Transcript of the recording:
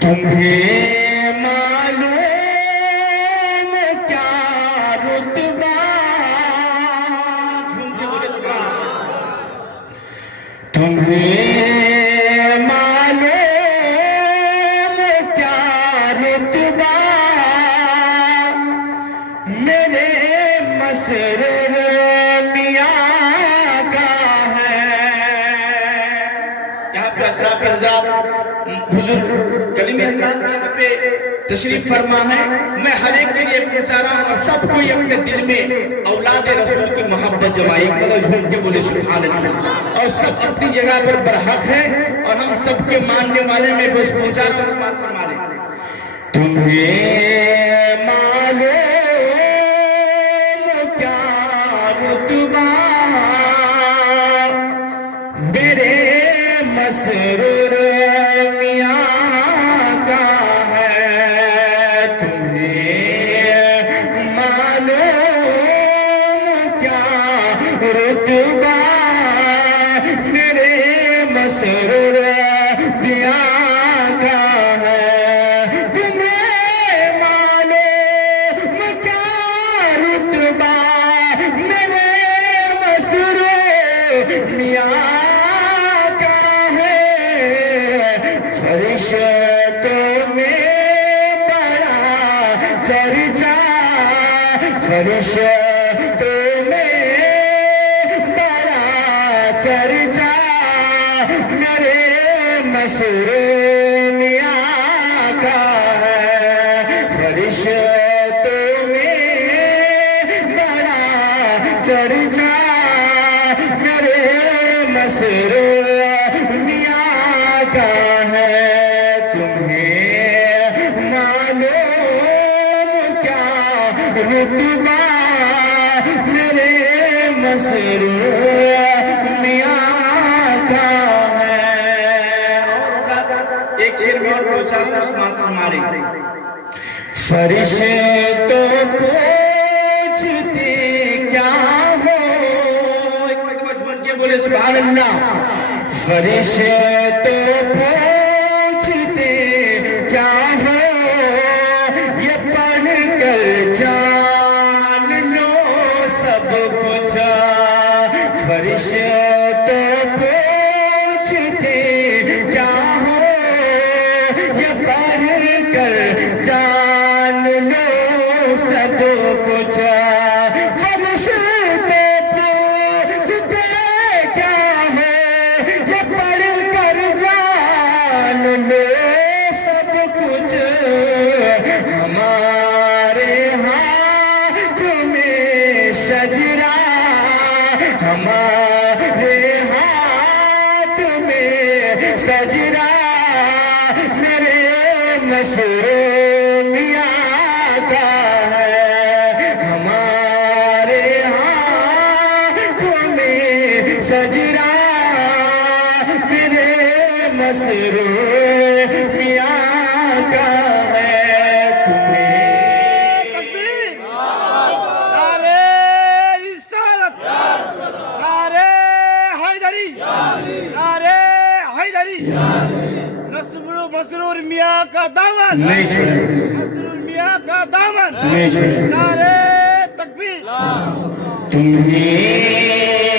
تمہیں معلوم کیا رتبہ، تمہیں معلوم کیا رتبہ میرے مسرور میاں کا ہے۔ یہاں پہ اشراف حضرات حضور کلیم حضرات یہاں پہ تشریف فرما ہے۔ میں ہر ایک کے لیے پوچھا رہا ہوں اور سب کو یہ اپنے دل میں اولاد رسول کی محبت جمائی، مطلب جھوٹ کے بولے سبحان اللہ، اور سب اپنی جگہ پر برحق ہے اور ہم سب کے ماننے والے میں بس پوچھا رہا ہوں بات فرما لیں۔ تمہیں معلوم کیا رتبہ میرے مسرور میاں کا ہے، تمہیں معلوم کیا رتبہ میرے مسرور میاں کا ہے، تمہیں معلوم کیا رتبہ میرے مسرور میاں فرشتوں میں بڑا چرچا، فرشتوں میں بڑا چرچا میرے مسرور میاں کا ہے، فرشتوں میں بڑا چرچا میرے مسرور میاں کا ہے۔ رتبہ میرے مسرور میاں کا ہے۔ اور ایک شعر میں اور پوچھا عثمان ہمارے فرشتوں پوچھتے کیا ہو، ایک مرتبہ جھوم کے بولے سبحان اللہ، فرشتوں پوچھتے کیا ہو یہ پڑھ کر جان لو سب کچھ، فرشتوں پوچھتے کیا ہو یہ پڑھ کر جان لو سب کچھ، فرشتوں پوچھتے کیا ہو یہ پڑھ کر جان لو سب کچھ، ہمارے ہاتھ میں شجرا، ہمارے ہاتھ میں شجرا میرے مسرور میاں کا ہے، ہمارے ہاتھ میں شجرا میرے مسرور میاں کا ہے۔ مسرور میاں کا دامن نہیں چھوڑے، مسرور میاں کا دامن نہیں چھوڑے، نعرے تکبیر، تمہیں